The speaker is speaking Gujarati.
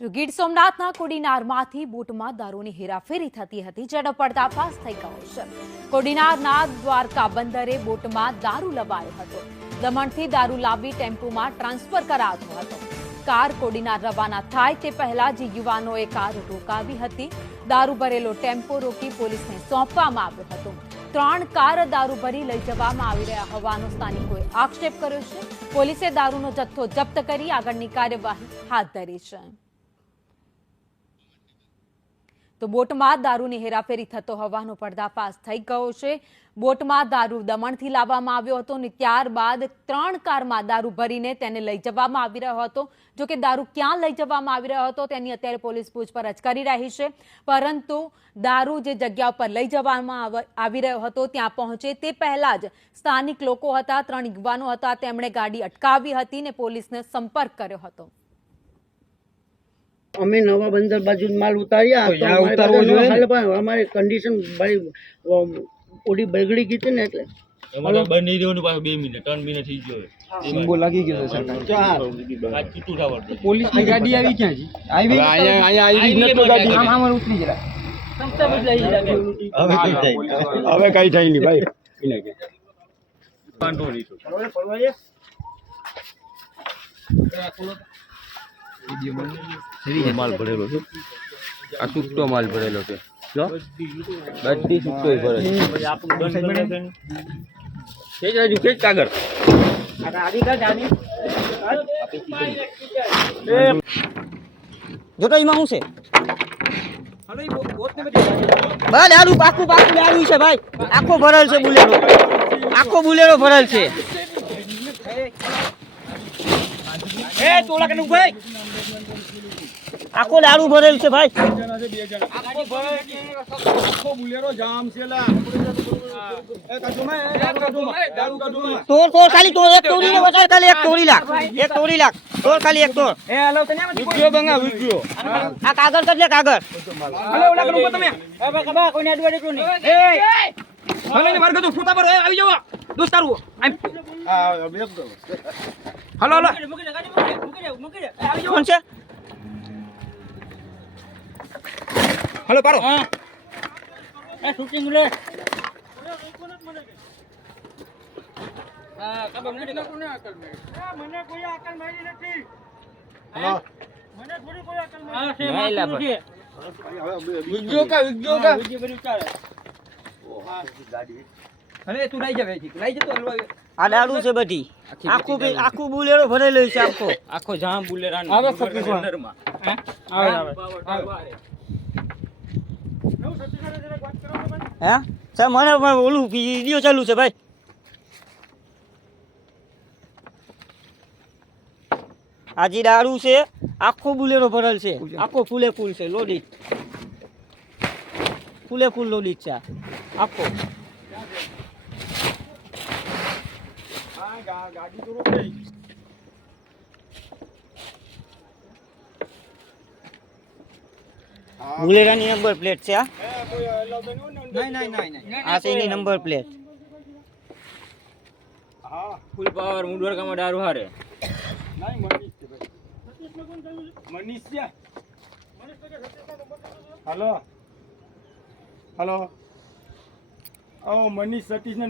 તો ગીર સોમનાથના કોડીનારમાંથી બોટમાં દારૂની હેરાફેરી થતી હતી, જેનો પર્દાફાશ થઈ ગયો છે। કોડીનારના દ્વારકા બંદરે બોટમાં દારૂ લવાયો હતો। દમણથી દારૂ લાવી ટેમ્પોમાં ટ્રાન્સફર કરાતો હતો। કાર કોડીનાર રવાના થાય તે પહેલા જ યુવાનોએ કાર રોકાવી હતી। દારૂ ભરેલો ટેમ્પો રોકી પોલીસને સોંપવામાં આવ્યો હતો। 3 કાર દારૂ ભરી લઈ જવામાં આવી રહ્યા હોવાનો સ્થાનિકોએ આક્ષેપ કર્યો છે। પોલીસે દારૂનો જથ્થો જપ્ત કરી આગળની કાર્યવાહી હાથ ધરી છે। તો બોટમાં દારૂની હેરાફેરી થતો હોવાનો પર્દાફાશ થઈ ગયો છે। બોટમાં દારૂ દમણથી લાવવામાં આવ્યો હતો અને ત્યારબાદ 3 કારમાં દારૂ ભરીને તેને લઈ જવામાં આવી રહ્યો હતો। જો કે દારૂ ક્યાં લઈ જવામાં આવી રહ્યો હતો તેની અત્યારે પોલીસ પૂછપરછ કરી રહી છે, પરંતુ દારૂ જે જગ્યા પર લઈ જવામાં આવી રહ્યો હતો ત્યાં પહોંચે તે પહેલા જ સ્થાનિક લોકો હતા, 3 યુવાનો હતા, તેમણે ગાડી અટકાવી હતી અને પોલીસને સંપર્ક કર્યો હતો। અમે નવા બંદર બાજુ માલ ઉતાર્યા અમારી કન્ડિશન ભાઈ ઓડી બગડી ગઈ હતી ને, એટલે એમાં બની દેવાનું પાછું 2 મિનિટ 3 મિનિટ થઈ ગયો સિમ્બો લાગી ગયો છે સરકાર આ ચીટુ ટાવર પોલીસ ની ગાડી આવી ક્યાં છે? આવી અહીંયા આવી જ નતો ગાડી આમ આમ ઉતરી જરા સમસ્યા બદલાઈ લાગે હવે કઈ થાય નહીં ભાઈ એને કે પાંટો નહીં તો ફરવાય માલ ભરેલો છે, આ સુટ્ટો માલ ભરેલો છે જો બધી સુટ્ટો ભરેલો છે રાજુ કે કાગળ જોતો એમાં શું છે? બસ દારૂ પાકું પાકું દારૂ છે ભાઈ, આખો ભરેલ છે બુલેરો, આખો બુલેરો ભરેલ છે। એ તોલા કે ભાઈ આખો દારૂ ભરેલ છે ભાઈ, આખો બુલેરો જામ છે લા તોડ ખાલી તોડ, એક તોડી ને બતાવ, ખાલી એક તોડી લાખ, એક તોડી લાખ તોડ, ખાલી એક તોડ। એ હલો તને વિડિયો બંગા વિડિયો આ કાગળ કર લે કાગળ। હલો ઓલા કરું તમે એ બા કબા કોઈને અડવા દેતો નહીં એ હલો ને માર તો ફોટા પર આવી જાવ દોસ્તારો આ બેસ દો હલો હલો મૂકી દે આવી જાવ કોણ છે? હલો પારો એ શૂટિંગ લે મને કોઈ અકલ મારી નથી। હલો મને થોડી કોઈ અકલ મારી છે માયલા વિડિયો કા વિડિયો બરી ઉતારે ઓ હા ગાડી અરે તું લઈ જાવે છે, લઈ જતો હલવા આ દારૂ છે બધી, આખું બુલેરો ભરેલો છે, આખો જામ બુલેરા આવે અંદરમાં આવે હે સર મને ઓલું વિડિયો ચાલુ છે ભાઈ। આજી દારૂ છે, આખો બુલેરો ભરેલ છે, આખો ફૂલે ફૂલ છે, લોડી ફૂલે ફૂલ લોડી છે આખો। ગાડી તો રોકાઈ બુલેરાની નંબર પ્લેટ છે આ, નહીં આ છે એની નંબર પ્લેટ। હા ફૂલ પાવર મુંડવરકામાં દારૂ હારે નહીં મનીષ છે ભાઈ, મનીષ છે હલો હલો ઓ મનીષ સતીશ ને